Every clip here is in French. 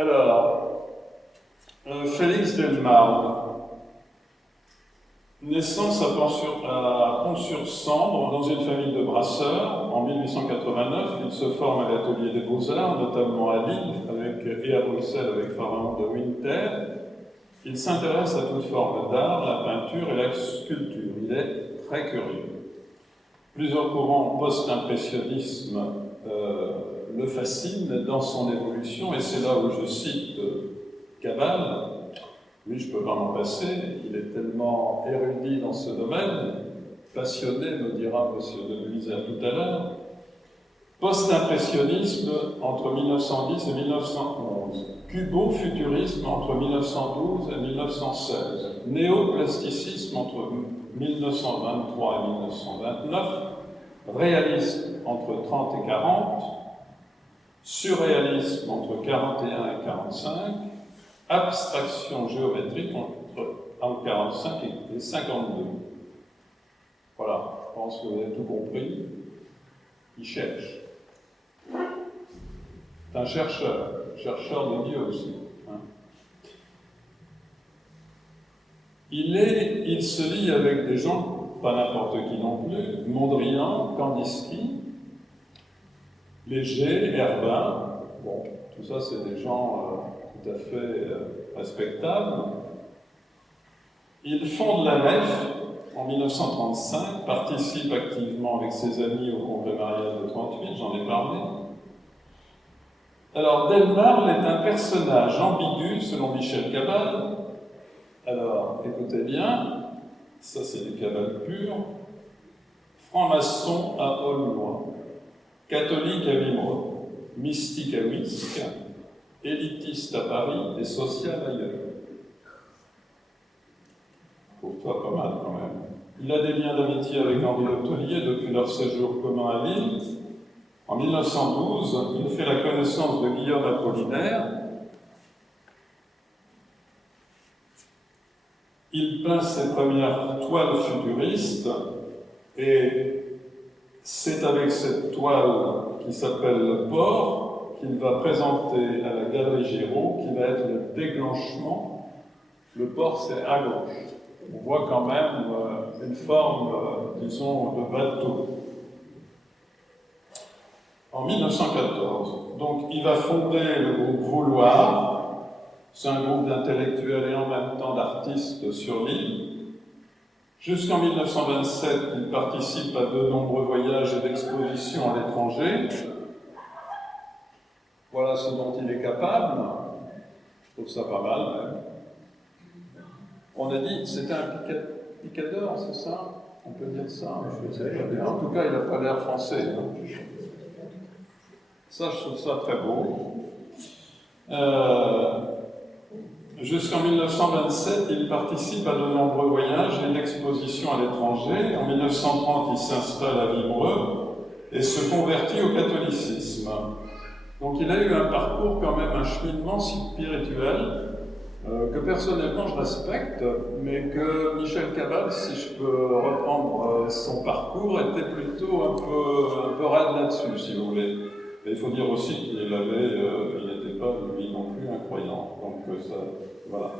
Alors, Félix Delmarle, naissance à Pont-sur-Sambre, dans une famille de brasseurs. En 1889, il se forme à l'atelier des Beaux-Arts, notamment à Lille et à Bruxelles avec Pharaon de Winter. Il s'intéresse à toute forme d'art, la peinture et la sculpture. Il est très curieux. Plusieurs courants post-impressionnisme le fascinent dans son évolution, et c'est là où je cite Cabal. Lui, je ne peux pas m'en passer, il est tellement érudit dans ce domaine, passionné, me dira M. de Luisère tout à l'heure. Post-impressionnisme entre 1910 et 1911, cubo-futurisme entre 1912 et 1916, néoplasticisme entre 1923 et 1929, réalisme entre 30 et 40, surréalisme entre 41 et 45, abstraction géométrique entre 45 et 52. Voilà, je pense que vous avez tout compris. Il cherche. C'est un chercheur de Dieu aussi. Hein. Il se lie avec des gens, pas n'importe qui non plus, Mondrian, Kandinsky, Léger, Herbin. Bon, tout ça, c'est des gens tout à fait respectables. Il fonde la Nef en 1935, participe activement avec ses amis au Congrès marial de 38, j'en ai parlé. Alors, Delmarle est un personnage ambigu, selon Michel Cabal. Alors, écoutez bien, ça c'est du Cabal pur. Franc-maçon à Aulnois, catholique à Vimereux, mystique à Wisques, élitiste à Paris et social ailleurs. Pour toi, pas mal quand même. Il a des liens d'amitié avec Henri Letellier depuis leur séjour commun à Lille. En 1912, il fait la connaissance de Guillaume Apollinaire. Il peint ses premières toiles futuristes et c'est avec cette toile qui s'appelle Le Port qu'il va présenter à la Galerie Giraud qui va être le déclenchement. Le port, c'est à gauche. On voit quand même une forme, disons, de bateau. En 1914, donc il va fonder le groupe Vauloir. C'est un groupe d'intellectuels et en même temps d'artistes sur l'île. Jusqu'en 1927, il participe à de nombreux voyages et d'expositions à l'étranger. Voilà ce dont il est capable. Je trouve ça pas mal, même. On a dit, c'était un picador, c'est ça? On peut dire ça? Je sais pas bien. En tout cas, il n'a pas l'air français. Hein. Ça, je trouve ça très beau. Jusqu'en 1927, il participe à de nombreux voyages et d'expositions à l'étranger. En 1930, il s'installe à Vimereux et se convertit au catholicisme. Donc il a eu un parcours quand même, un cheminement spirituel que personnellement je respecte, mais que Michel Cabal, si je peux reprendre son parcours, était plutôt un peu raide là-dessus, si vous voulez. Et il faut dire aussi qu'il n'était pas, lui non plus, un croyant. Donc ça, voilà.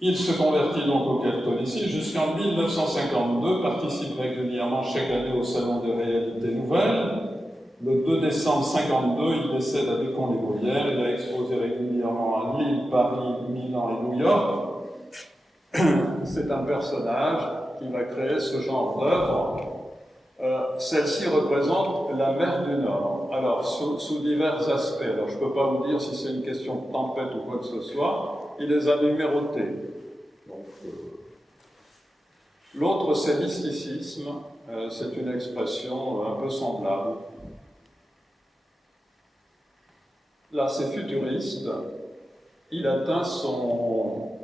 Il se convertit donc au catholicisme. Jusqu'en 1952, participe régulièrement chaque année au Salon des réalités nouvelles. Le 2 décembre 1952, il décède à Décon-les-Bruyères. Il a exposé régulièrement à Lille, Paris, Milan et New York. C'est un personnage qui va créer ce genre d'œuvre. Celle-ci représente la mer du Nord. Alors, sous divers aspects. Alors, je ne peux pas vous dire si c'est une question de tempête ou quoi que ce soit. Il les a numérotés. L'autre, c'est mysticisme. C'est une expression un peu semblable. Là, c'est futuriste. Il atteint son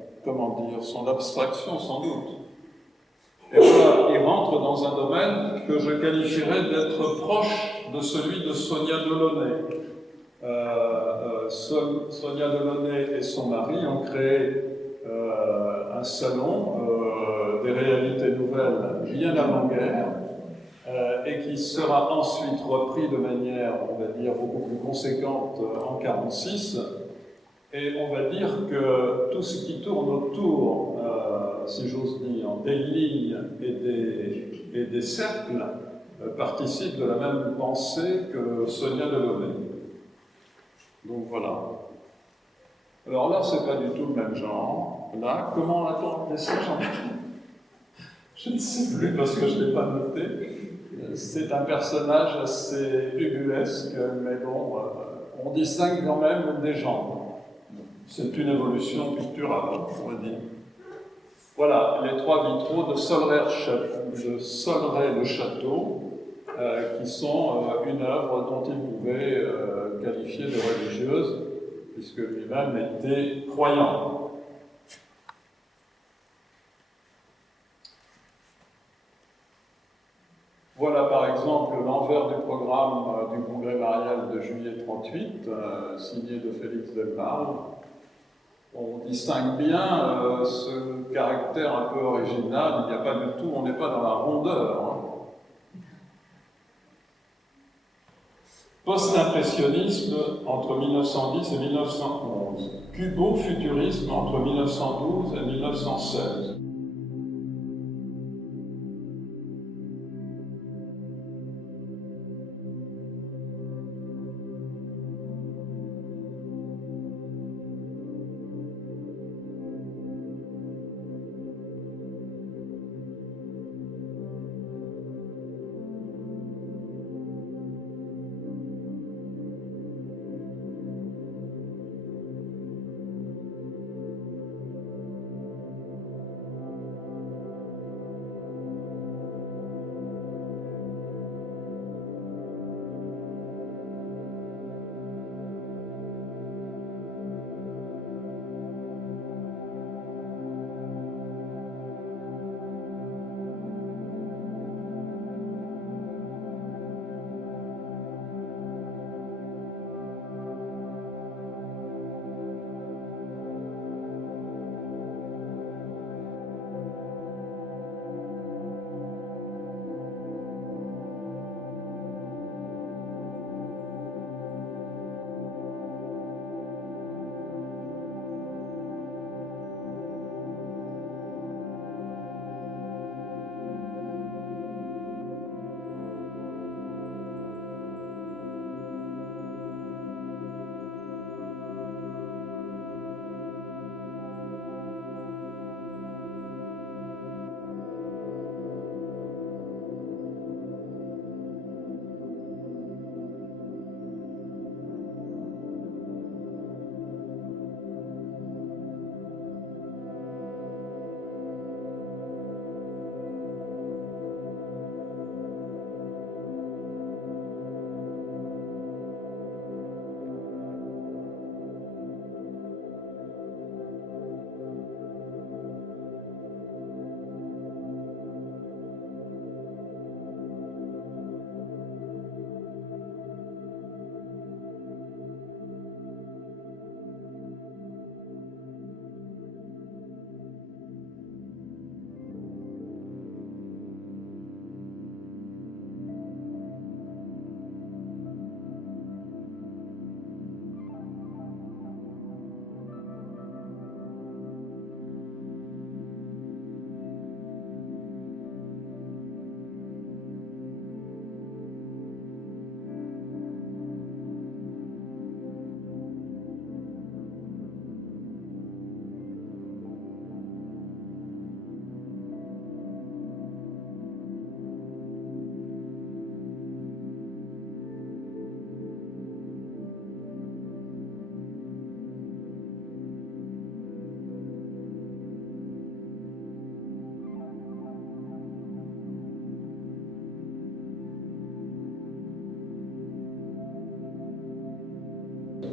abstraction, sans doute. Et voilà, il rentre dans un domaine que je qualifierais d'être proche de celui de Sonia Delaunay. Sonia Delaunay et son mari ont créé un salon des réalités nouvelles bien avant-guerre. et qui sera ensuite repris de manière, on va dire, beaucoup plus conséquente en 1946. Et on va dire que tout ce qui tourne autour, si j'ose dire, des lignes et des cercles participe de la même pensée que Sonia Delaunay. Donc voilà. Alors là, c'est pas du tout le même genre. Là, comment a-t-on appelé ça? Je ne sais plus parce que je ne l'ai pas noté. C'est un personnage assez ubuesque, mais bon, on distingue quand même des jambes. C'est une évolution picturale, on va dire. Voilà, les trois vitraux de Solray le Château, qui sont une œuvre dont il pouvait qualifier de religieuse, puisque lui-même était croyant. Voilà par exemple l'envers du programme du congrès marial de juillet 38, signé de Félix Delmarle. On distingue bien ce caractère un peu original, il n'y a pas du tout, on n'est pas dans la rondeur. Hein. Post-impressionnisme entre 1910 et 1911. Cubo-futurisme entre 1912 et 1916.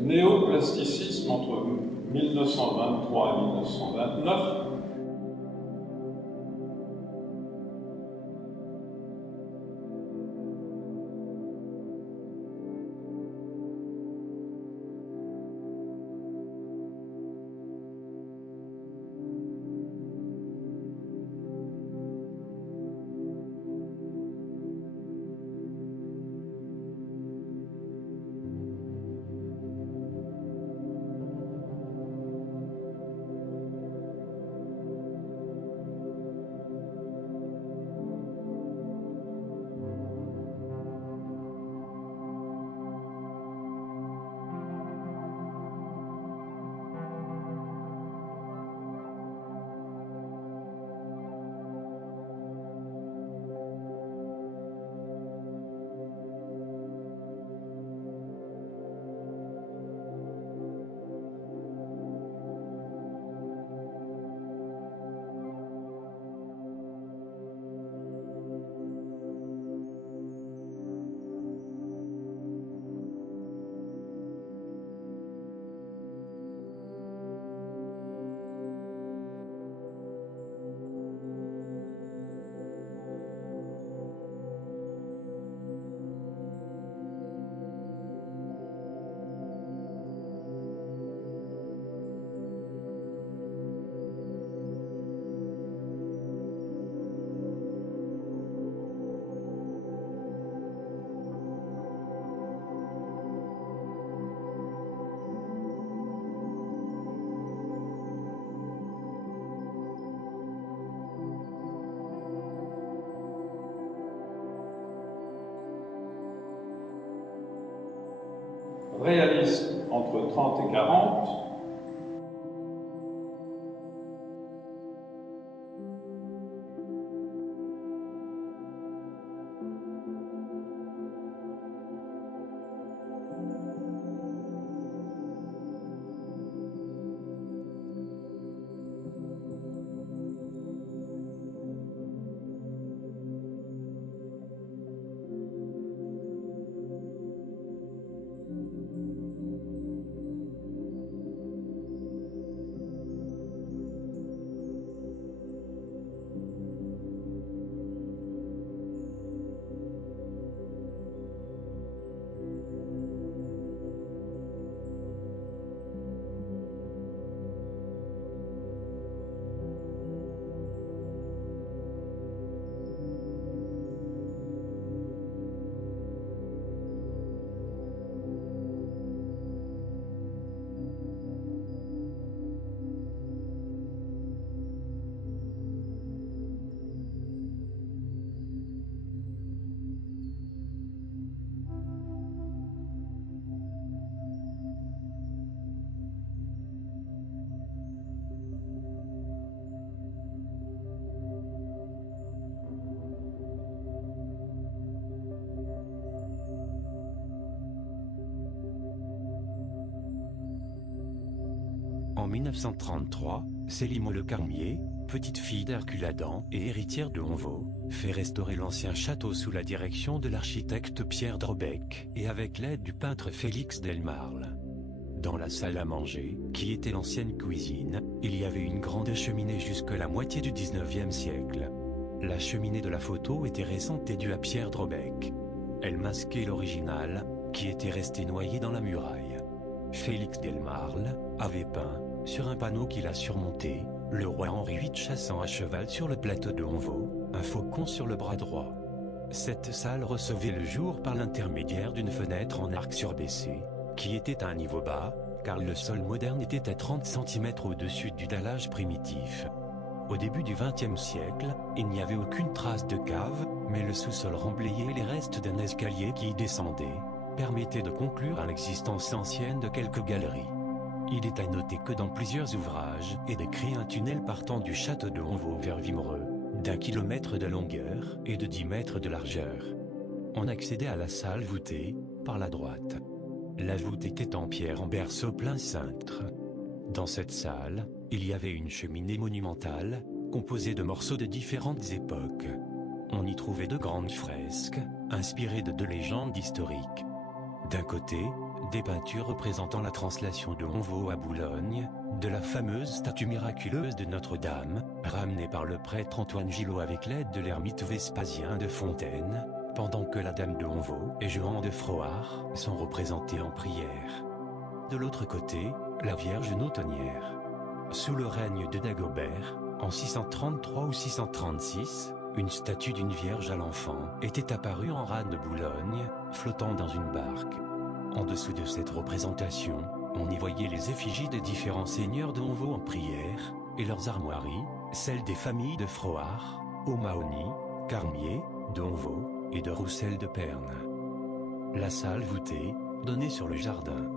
Néoplasticisme entre 1923 et 1929. réaliste entre 30 et 40. En 1933, Célimon Le Carmier, petite fille d'Hercule Adam et héritière de Honvaux, fait restaurer l'ancien château sous la direction de l'architecte Pierre Drobec et avec l'aide du peintre Félix Delmarle. Dans la salle à manger, qui était l'ancienne cuisine, il y avait une grande cheminée jusque la moitié du 19e siècle. La cheminée de la photo était récente et due à Pierre Drobec. Elle masquait l'original, qui était resté noyé dans la muraille. Félix Delmarle avait peint, sur un panneau qu'il a surmonté, le roi Henri VIII chassant à cheval sur le plateau de Honvaux, un faucon sur le bras droit. Cette salle recevait le jour par l'intermédiaire d'une fenêtre en arc surbaissé, qui était à un niveau bas, car le sol moderne était à 30 cm au-dessus du dallage primitif. Au début du XXe siècle, il n'y avait aucune trace de cave, mais le sous-sol remblayé et les restes d'un escalier qui y descendait permettaient de conclure à l'existence ancienne de quelques galeries. Il est à noter que dans plusieurs ouvrages est décrit un tunnel partant du château de Honvaux vers Wimereux, d'1 kilomètre de longueur et de 10 mètres de largeur. On accédait à la salle voûtée, par la droite. La voûte était en pierre en berceau plein cintre. Dans cette salle, il y avait une cheminée monumentale, composée de morceaux de différentes époques. On y trouvait de grandes fresques, inspirées de 2 légendes historiques. D'un côté, des peintures représentant la translation de Honvaux à Boulogne, de la fameuse statue miraculeuse de Notre-Dame, ramenée par le prêtre Antoine Gillot avec l'aide de l'ermite Vespasien de Fontaine, pendant que la Dame de Honvaux et Jehan de Froard sont représentés en prière. De l'autre côté, la Vierge Nautonnière. Sous le règne de Dagobert, en 633 ou 636, une statue d'une Vierge à l'enfant était apparue en rade de Boulogne, flottant dans une barque. En dessous de cette représentation, on y voyait les effigies des différents seigneurs de Honvaux en prière, et leurs armoiries, celles des familles de Froard, O'Mahony, Carmier, de Honvaux et de Roussel de Perne. La salle voûtée donnait sur le jardin.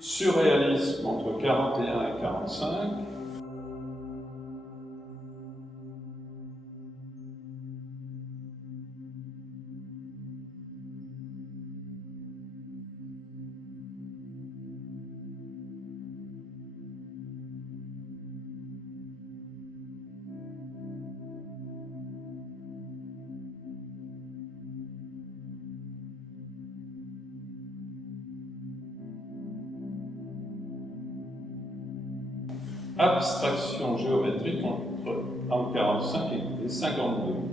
Surréalisme entre 41 et 45. Abstraction géométrique entre 45 et 52.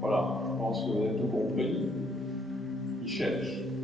Voilà, je pense que vous avez tout compris. Il cherche.